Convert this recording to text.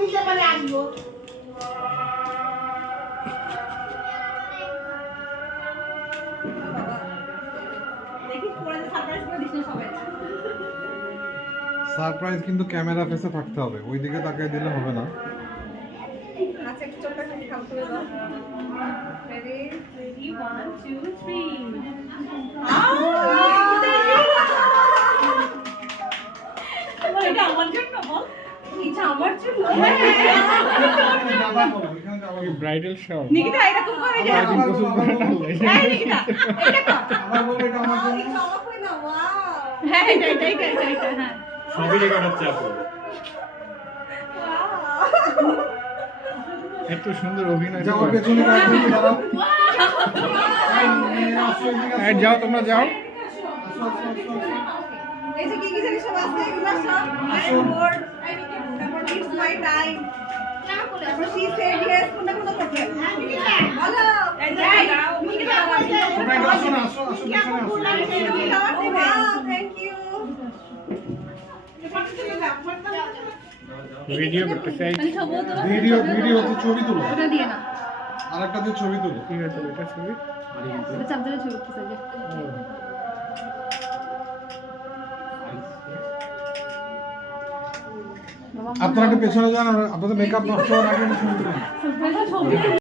নিতে পারে আসবো। সারপ্রাইজ কিন্তু ক্যামেরা ফেসে থাকতে হবে, ওইদিকে তাকিয়ে দিলে হবে না। আচ্ছা একটু চোখটা একটু খেয়াল করে দাও। রেডি 1 2 3 এটা আমার জন্য বল, এটা আমার জন্য। ব্রাইডাল শাওয়ার নিকিতা এরকম করে যায়। গোসল করে না এই নিকিতা এটা তো আবার বলো এটা আমার জন্য। এটা অবাক হই না। ওয়াও হ্যাঁ এটা হ্যাঁ সবই রেকর্ড হচ্ছে আপু। এত সুন্দর অভিনয় যাও পেছনে কাজ দাঁড়াও। এই যাও তোমরা যাও। এই যে কি জানিস সব আছে এগুলা সব বোর্ড তারপর ইটস মাই টাইম তারপর শি সেড ইয়েস কোনটা কোনটা করবে বলো এই যে নিকিতা তোমরা একটু আসো না, আসো আসো পেছনে আসো। থ্যাংক ইউ ভিডিও করতে চাই। ভিডিও ভিডিও তো ছবি তুলো, ওটা দিয়ে না আরেকটা দিয়ে ছবি তুলো। ঠিক আছে এটা ছবি। এটা চার্জারে ছবি উঠতেছে যে আপনারা একটু পেছনে যান, আপনাদের মেকআপ নষ্ট হওয়ার আগে ছবি তুলুন। ছবি